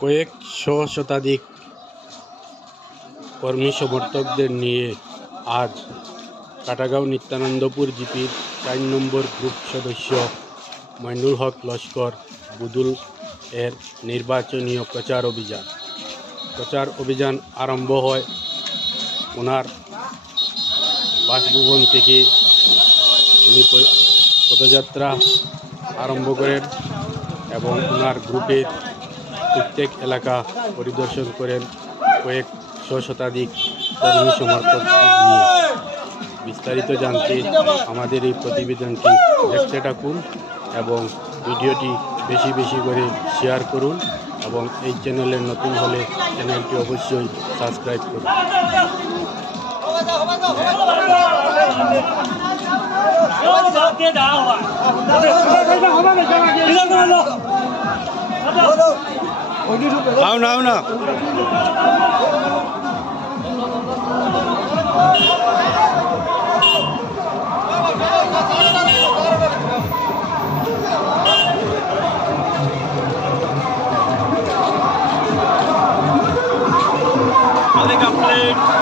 কয়েকশো শতাধিক কর্মী সমর্থকদের নিয়ে আজ কাটাগাঁও নিত্যানন্দপুর জিপির চার নম্বর গ্রুপ সদস্য মইনুল হক লস্কর বুদুল এর নির্বাচনীয় প্রচার অভিযান। প্রচার অভিযান আরম্ভ হয় ওনার বাসভবন থেকে। উনি পদযাত্রা আরম্ভ করেন এবং ওনার গ্রুপের প্রত্যেক এলাকা পরিদর্শন করেন কয়েকশো শতাধিক কর্মী সমর্থক নিয়ে বিস্তারিত জানতে আমাদের এই প্রতিবেদনটি দেখতে থাকুন এবং ভিডিওটি বেশি বেশি করে শেয়ার করুন এবং এই চ্যানেলে নতুন হলে চ্যানেলটি অবশ্যই সাবস্ক্রাইব করুন 别 అవును అవును Alle complete.